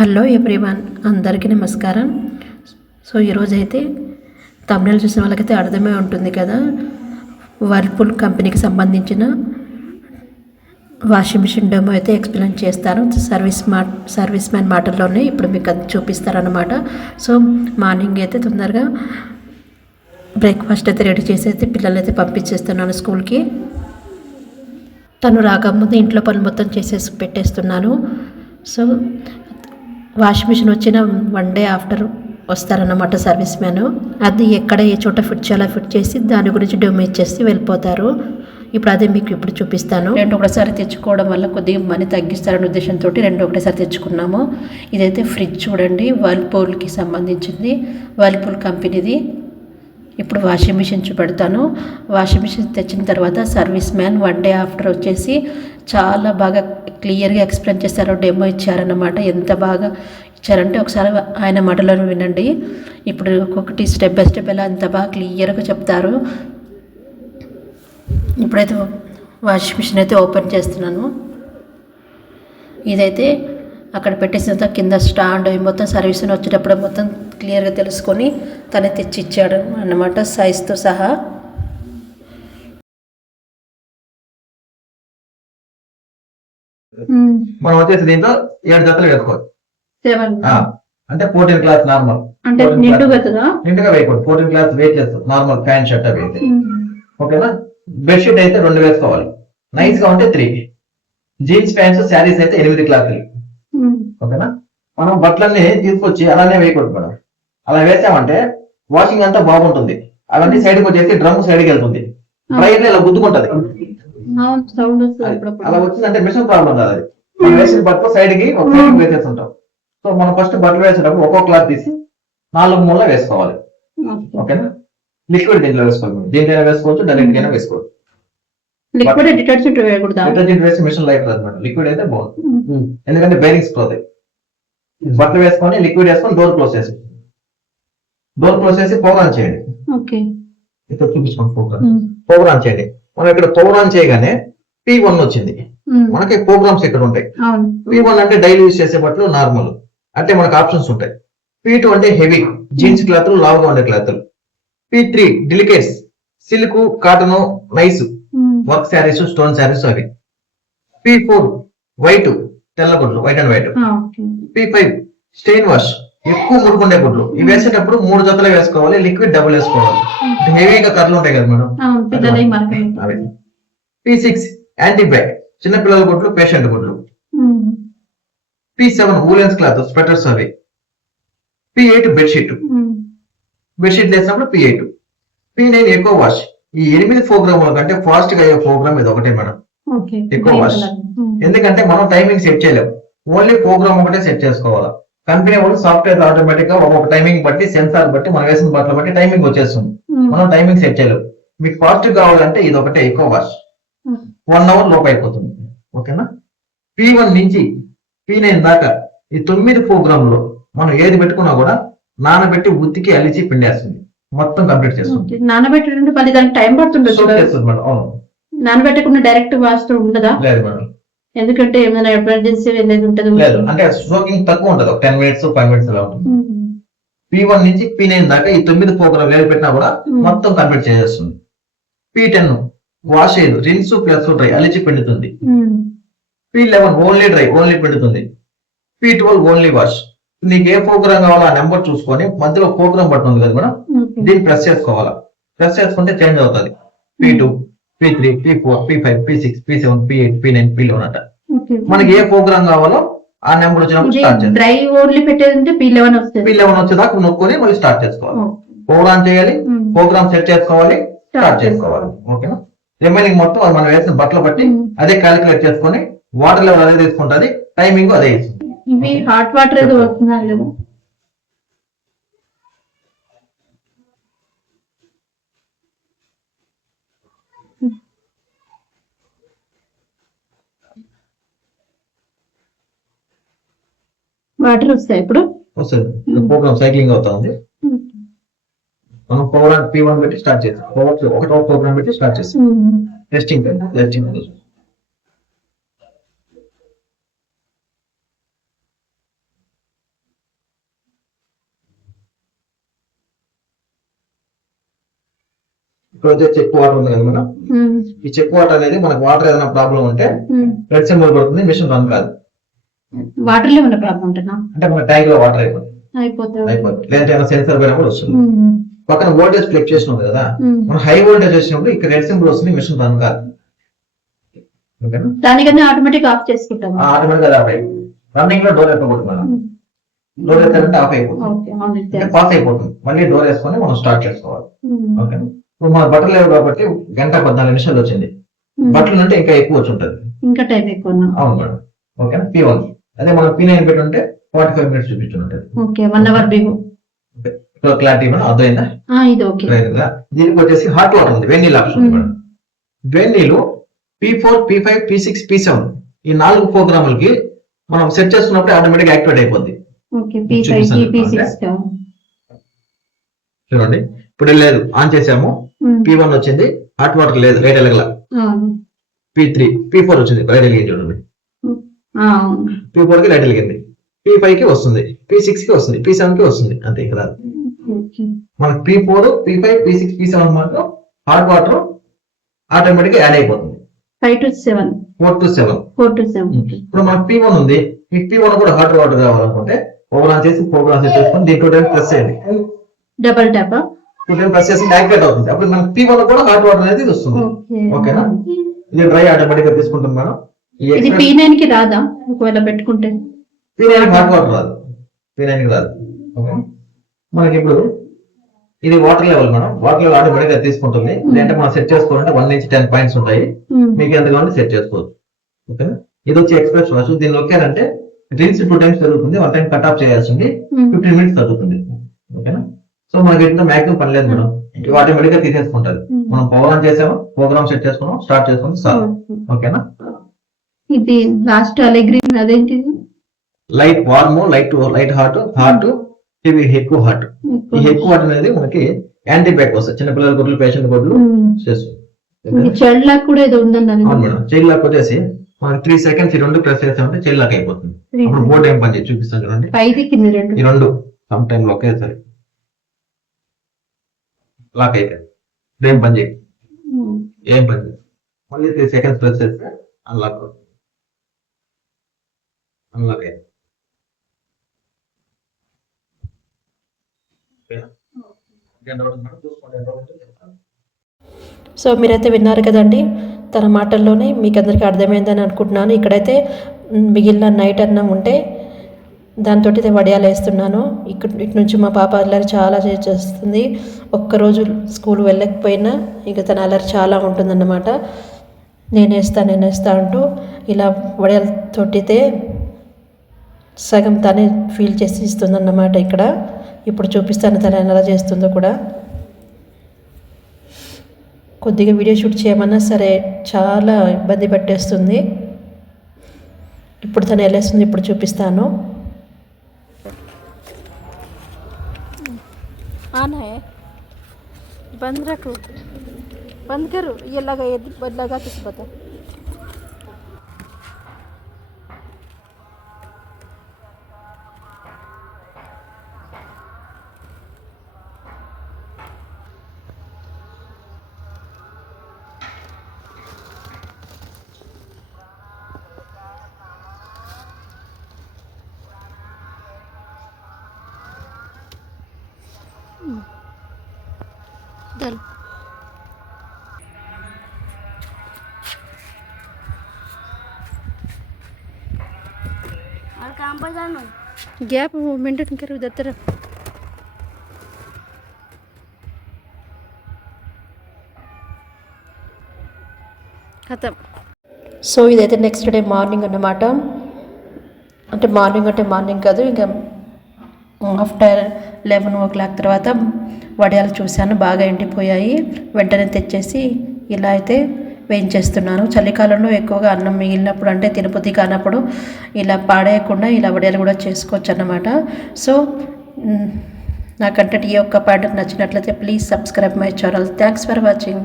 Hello everyone, అందరికీ నమస్కారం. So ఈరోజైతే తమిళ చూసిన వాళ్ళకైతే అర్థమే ఉంటుంది కదా, వర్ల్పూల్ కంపెనీకి సంబంధించిన వాషింగ్ మిషన్ డెమో అయితే ఎక్స్ప్లెయిన్ చేస్తారు. సర్వీస్ మ్యాన్ మాటల్లోనే ఇప్పుడు మీకు అది చూపిస్తారనమాట. సో మార్నింగ్ అయితే తొందరగా బ్రేక్ఫాస్ట్ అయితే రెడీ చేసి అయితే పిల్లలైతే పంపించేస్తున్నాను స్కూల్కి. తను రాకముందు ఇంట్లో పని మొత్తం చేసేసి పెట్టేస్తున్నాను. సో వాషింగ్ మిషన్ వచ్చిన 1 day ఆఫ్టర్ వస్తారన్నమాట సర్వీస్ మ్యాన్. అది ఎక్కడ ఏ చోట ఫిట్ చేయాలో ఫిట్ చేసి దాని గురించి డెమో ఇచ్చేసి వెళ్ళిపోతారు. ఇప్పుడు అదే మీకు ఇప్పుడు చూపిస్తాను. 2 ఒకటేసారి తెచ్చుకోవడం వల్ల కొద్దిగా మనీ తగ్గిస్తారనే ఉద్దేశంతో 2 ఒకటేసారి తెచ్చుకున్నాము. ఇదైతే ఫ్రిడ్జ్ చూడండి, వర్ల్పూల్కి సంబంధించింది, వర్ల్పూల్ కంపెనీది. ఇప్పుడు వాషింగ్ మిషన్ చూపెడతాను. వాషింగ్ మిషన్ తెచ్చిన తర్వాత సర్వీస్ మ్యాన్ 1 day ఆఫ్టర్ వచ్చేసి చాలా బాగా క్లియర్గా ఎక్స్ప్లెయిన్ చేశారు, డెమో ఇచ్చారన్నమాట. ఎంత బాగా ఇచ్చారంటే ఒకసారి ఆయన మాటలో వినండి. ఇప్పుడు ఒక్కొక్కటి స్టెప్ బై స్టెప్ ఎలా ఎంత బాగా క్లియర్గా చెప్తారు. ఇప్పుడైతే వాషింగ్ మిషన్ అయితే ఓపెన్ చేస్తున్నాను. ఇదైతే అక్కడ పెట్టేసిన కింద స్టాండ్ మొత్తం సర్వీస్ వచ్చేటప్పుడు మొత్తం క్లియర్గా తెలుసుకొని తనే తెచ్చి ఇచ్చాడు అన్నమాట, సైజ్తో సహా. మనం వచ్చేసి దీంట్లో 7 జతలు వేసుకోవచ్చు. 7 అంటే 14 క్లాస్ నార్మల్, అంటే నిండుగా వేయకూడదు. 14 క్లాస్ వెయిట్ చేస్తాం నార్మల్ ప్యాంట్ షర్ట్ అవి అయితే. ఓకేనా. బెడ్షీట్ అయితే 2 వేసుకోవాలి, నైస్ గా ఉంటే 3. జీన్స్ ప్యాంట్స్ శారీస్ అయితే 8 క్లాసులు. ఓకేనా. మనం బట్టలన్నీ తీసుకొచ్చి అలానే వేయకూడదు మేడం. అలా వేసామంటే వాషింగ్ అంతా బాగుంటుంది, అవన్నీ సైడ్కి వచ్చేసి డ్రమ్ సైడ్కి వెళ్తుంది, డ్రైర్ ఇలా గుద్దుకుంటది. అలా వచ్చిందంటే మిషన్ ప్రాబ్లం కాదు, అది మనం వేసిన బట్టలు సైడ్ కి ఒక సైడ్ వేసేస్తుంటాం. సో మనం ఫస్ట్ బట్టలు వేసేటప్పుడు ఒక్కో క్లాత్ తీసి 4 మూల వేసుకోవాలి. ఓకేనా. లిక్విడ్ దీంట్లో వేసుకోవాలి, దీంట్లో వేసుకోవచ్చు, డైరెక్ట్ గా వేసుకోవచ్చు. డిటర్జెంట్ వేసి మిషన్ లైట్ రాదు మేడం, లిక్విడ్ అయితే బాగుంది. ఎందుకంటే బేరింగ్స్ పోతాయి. బట్టలు వేసుకొని లిక్విడ్ వేసుకొని డోర్ క్లోజ్ చేసి పవర్ ఆన్ చేయండి. ఇక్కడ చూపించుకోండి పవర్ ఆన్ చేయండి. మనం ఇక్కడ పవర్ ఆన్ చేయగానే P1 వచ్చింది. మనకి ప్రోగ్రామ్స్ ఇక్కడ ఉంటాయి. P1 అంటే డైలీ యూజ్ చేసే బట్టలు నార్మల్, అంటే మనకు ఆప్షన్స్ ఉంటాయి. P2 అంటే హెవీ జీన్స్ క్లాత్, లావుగా ఉండే cloth. P3 delicates, silk, cotton, nice work saris, stone saris అవి. P4 వైట్, తెల్ల గుడ్లు, white and white. P5 stain wash, ఎక్కువ ముడుకుండే గుడ్లు. ఇవి వేసేటప్పుడు 3 జతలు వేసుకోవాలి, లిక్విడ్ డబుల్ వేసుకోవాలి. హెవీగా కర్రలు ఉంటాయి కదా మేడం. P6 యాంటీ బ్యాగ్, చిన్నపిల్లల గుడ్లు, పేషెంట్ గుడ్లు. P7 వూలెన్స్ క్లాత్, స్వెటర్స్ అవి. P8 బెడ్షీట్ వేసినప్పుడు P8. P9 echo wash. ఈ 8 ప్రోగ్రాముల కంటే ఫాస్ట్ గా అయ్యే ప్రోగ్రామ్ ఇది ఒకటే మేడం, ఎకో వాష్. ఎందుకంటే మనం టైమింగ్ సెట్ చేయలేము, ఓన్లీ ప్రోగ్రామ్ ఒకటే సెట్ చేసుకోవాలి. కంపెనీ వాళ్ళు సాఫ్ట్వేర్ ఆటోమేటిక్ గా ఒక్కొక్క టైమింగ్ బట్టి, సెన్సార్ బట్టి, మనం వేసిన బట్టలు బట్టి టైమింగ్ వచ్చేస్తుంది. మనం టైమింగ్ సెట్ చేయలేము. మీకు ఫాస్ట్ కావాలంటే ఇది ఒకటే ఎకో వాష్, 1 hour లోపు అయిపోతుంది. ఓకేనా. P1 నుంచి P9 దాకా ఈ 9 ప్రోగ్రామ్ లో మనం ఏది పెట్టుకున్నా కూడా నానబెట్టి ఉత్తికి అలిచి పిండేస్తుంది, మొత్తం కంప్లీట్ చేస్తుంది. నానబెట్టింటే మళ్ళీ దానికి టైం పడుతుంది మేడం. అవును, నానబెట్టకుండా డైరెక్ట్ వాష్ ఉండదా? లేదు మేడం, ఎందుకంటే ఏమైనా ఎమర్జెన్సీ ఉంటుంది. లేదు, అంటే సోకింగ్ తక్కువ ఉంటుంది, 10 minutes 5 minutes అలా ఉంటుంది. P1 నుంచి P9 దాకా ఈ 9 ప్రోగ్రామ్ ఏది పెట్టినా కూడా మొత్తం కంప్లీట్ చేసేస్తుంది. P10 వాష్ అయ్యేది, రిన్స్ ప్లస్ డ్రై, అలిచి పిండుతుంది. P11 ఓన్లీ డ్రై, ఓన్లీ పిండుతుంది. P12 only wash. నీకు ఏ ప్రోగ్రామ్ కావాలో ఆ నెంబర్ చూసుకొని మధ్యలో ప్రోగ్రామ్ బటన్ ఉంది కదా మేడం, దీన్ని ప్రెస్ చేసుకోవాలా. ప్రెస్ చేసుకుంటే చేంజ్ అవుతుంది. P2, P3, P4, P5, P6, P7, P8, P9, P11 అట. మనకి ఏ ప్రోగ్రామ్ కావాలో ఆ నెంబర్ వచ్చినప్పుడు స్టార్ట్ చేయాలి. డ్రై ఓన్లీ పెట్టేదంటే P11 వచ్చేదాకా నొక్కొని మళ్ళీ స్టార్ట్ చేసుకోవాలి. పవర్ ఆన్ చేయాలి, ప్రోగ్రామ్ సెట్ చేసుకోవాలి, స్టార్ట్ చేసుకోవాలి. ఓకేనా. రిమైనింగ్ మొత్తం మనం వేసిన బట్టలు బట్టి అదే క్యాలిక్యులేట్ చేసుకొని వాటర్ లెవెల్ అదే తీసుకుంటుంది, టైమింగ్ అదే ఇస్తుంది. ఇవి హాట్ వాటర్ ఏదో వస్తున్నారు కదా, వాటర్ వస్తాయి ఇప్పుడు వస్తుంది. ప్రోగ్రామ్ సైక్లింగ్ అవుతా ఉంది. మనం పవర్ P1 పెట్టి స్టార్ట్ చేస్తాం, ఒకటో ప్రోగ్రామ్ పెట్టి స్టార్ట్ చేస్తాం. టెస్టింగ్ ఇక్కడ వచ్చే చెక్ వాటర్ ఉంది కదా మేడం, ఈ చెక్ వాటర్ అనేది మనకు వాటర్ ఏదైనా ప్రాబ్లం ఉంటే రెడ్ సింబల్ పడుతుంది, మిషన్ రన్ కాదు. వాటర్ లో ఏమైనా ప్రాబ్లం ఉంటుందా అంటే మన ట్యాంక్ లో వాటర్ అయిపోతుంది, లేదంటే ఏమైనా సెన్సర్ పోయినా కూడా వస్తుంది. పక్కన వోల్టేజ్ ఫ్లక్చుయేషన్ ఉంది కదా, మనం హై వోల్టేజ్ వచ్చినప్పుడు ఇక్కడ రెడ్ సింబల్ వస్తుంది, మిషన్ రన్ కాదు. దానికన్నా ఆటోమేటిక్ ఆఫ్ చేసుకుంటాం. ఆటోమేటిక్ ఆఫ్ అయిపోతుంది. రన్నింగ్ లో డోర్ ఎత్తకూడదు మనం, డోర్ ఎత్తాలంటే ఆఫ్ అయిపోతుంది, పాస్ అయిపోతుంది. మళ్ళీ డోర్ వేసుకొని మనం స్టార్ట్ చేసుకోవాలి. ఓకేనా, ఇప్పుడు మన బట్టలు లేవు కాబట్టి 1:14 నిమిషాలు వచ్చింది, బట్టలు అంటే ఇంకా ఎక్కువ వచ్చి ఉంటుంది, ఇంకా టైం ఎక్కువ. అవును మేడం. ఓకేనా, P1. అదే మనం P9 పెట్టి ఉంటే 45 మినిట్స్ చూపించుంటది. ఓకే, 1 అవర్ బిగు. క్లారిటీ మేడం అర్థమైందా? ఇది ఓకే. దీనికి వచ్చేసి హాట్ వాటర్ ఉంది, వేడి నీళ్ళు ఆప్షన్ ఉంది మేడం. వేడి నీళ్ళు P4, P5, P6, P7 ఈ 4 ప్రోగ్రాములకి మనం సెట్ చేసుకున్నప్పుడు ఆటోమేటిక్ యాక్టివేట్ అయిపోద్ది. చూడండి, ఇప్పుడు లేదు, ఆన్ చేసాము, P1 వచ్చింది, హాట్ వాటర్ లేదు, లైట్ వెలగల. P3, P4 వచ్చింది, లైట్ వెలిగింది. చూడండి, P4 కి లైట్ వెలిగింది, P5 కి వస్తుంది, P6 కి వస్తుంది, P7 కి వస్తుంది, అంతే. ఇక్కడ మనకి P4, P5, P6, P7 మాత్రం హాట్ వాటర్ ఆటోమేటిక్ యాడ్ అయిపోతుంది. 5 to 7, 4 to 7. ఇప్పుడు మనకి P1 ఉంది, ఈ P1 కూడా హాట్ వాటర్ కావాలనుకుంటే ఓవరాన్ చేసి ప్రోగ్రామ్ సెట్ చేసుకొని దీంట్లో ప్రెస్ చేయండి, డబుల్ ట్యాప్ 2 టైం ప్రెస్ చేసి యాక్టివేట్ అవుతుంది. అప్పుడు మనకి P1 కూడా హాట్ వాటర్ అనేది వస్తుంది. ఓకేనా, ఇది డ్రై ఆటోమేటిక్ గా తీసుకుంటాం మేడం. ఇది P9 కి రాదా? ఒకవేళ పెట్టుకుంటే P9 కి హాట్ వాటర్ రాదు, P9 కి రాదు. ఓకే, మనకి ఇప్పుడు ఇది water level madam, water level automatic గా తీసుకుంటుంది. లేదంటే మనం సెట్ చేసుకోవాలంటే 1 నుంచి 10 పాయింట్స్ ఉంటాయి, మీకు ఎంత కావాలంటే సెట్ చేసుకోవచ్చు. ఓకేనా, ఇది వచ్చి ఎక్స్ప్రెస్ వాష్. దీన్ని నొక్కారంటే డ్రింక్స్ 2 టైమ్స్ జరుగుతుంది, 1 టైం కట్ ఆఫ్ చేయాల్సింది, 15 మినిట్స్ తగ్గుతుంది. ఓకేనా, సో మనకి ఎట్లా మ్యాక్సిమం పని లేదు మేడం, ఇవి ఆటోమేటిక్ గా తీసేసుకుంటారు. మనం పవర్ ఆన్ చేసాము, ప్రోగ్రామ్ సెట్ చేసుకున్నాం, స్టార్ట్ చేసుకుని సార్. ఓకేనా, ఇది లాస్ట్ అలెగ్రీన్ అదేంటి, లైట్ వార్మ్, లైట్ హాట్, ఇవి ఎక్కువ హాట్. ఈ ఎక్కువ హాట్ అనేది మనకి యాంటీ బ్యాక్ వస్తుంది, చిన్నపిల్లల గుడ్లు, పేషెంట్ గుడ్లు చేస్తుంది. చైల్డ్ లాక్ కూడా ఏదో ఉందండి. అవును మేడం, చైల్డ్ లాక్ వచ్చేసి మనకి 3 సెకండ్స్ ఈ 2 ప్రెస్ చేస్తామంటే చైల్డ్ లాక్ అయిపోతుంది. అప్పుడు బోర్డు ఏం పని చేసి చూపిస్తాను చూడండి, ఈ 2 సమ్ టైమ్ లో ఒకేసారి లాక్ అయితే ఏం పని చేయి, ఏం పని చేయి. మళ్ళీ 3 సెకండ్స్ ప్రెస్ చేస్తే అన్లాక్ అవుతుంది, అన్లాక్ అయింది. సో మీరైతే విన్నారు కదండి, తన మాటల్లోనే మీకు అందరికీ అర్థమైందని అనుకుంటున్నాను. ఇక్కడైతే మిగిలిన నైట్ అన్నం ఉంటే దాంతో అయితే వడియాలు వేస్తున్నాను. ఇటు నుంచి మా పాప అల్లరి చాలా చేస్తుంది. ఒక్కరోజు స్కూల్ వెళ్ళకపోయినా ఇక తన అల్లరి చాలా ఉంటుందన్నమాట. నేను వేస్తా అంటూ ఇలా వడియాలు తొట్టితే సగం తనే ఫీల్ చేసి ఇస్తుందన్నమాట. ఇక్కడ ఇప్పుడు చూపిస్తాను తను ఎలా చేస్తుందో కూడా. కొద్దిగా వీడియో షూట్ చేయమన్నా సరే చాలా ఇబ్బంది పెట్టేస్తుంది. ఇప్పుడు తను వెళ్ళేస్తుంది, ఇప్పుడు చూపిస్తాను. आना है, बंद रखो, बंद करो, ये लगा किस बता. चल और काम पर जाना, गैप मेंटेन करो उधर तरफ. खत्म. సో ఇదైతే నెక్స్ట్ డే మార్నింగ్ అన్నమాట. అంటే మార్నింగ్ కాదు, ఇంకా ఆఫ్టర్ 11 o'clock తర్వాత వడియాలు చూశాను, బాగా ఎండిపోయాయి. వెంటనే తెచ్చేసి ఇలా అయితే వేయించేస్తున్నాను. చలికాలంలో ఎక్కువగా అన్నం మిగిలినప్పుడు, అంటే తిరుపతి కానప్పుడు ఇలా పాడేయకుండా ఇలా వడియాలు కూడా చేసుకోవచ్చు అన్నమాట. సో నా కంటెంట్ ఈ ఒక్క పాయింట్ నచ్చినట్లయితే please subscribe my channel. Thanks for watching.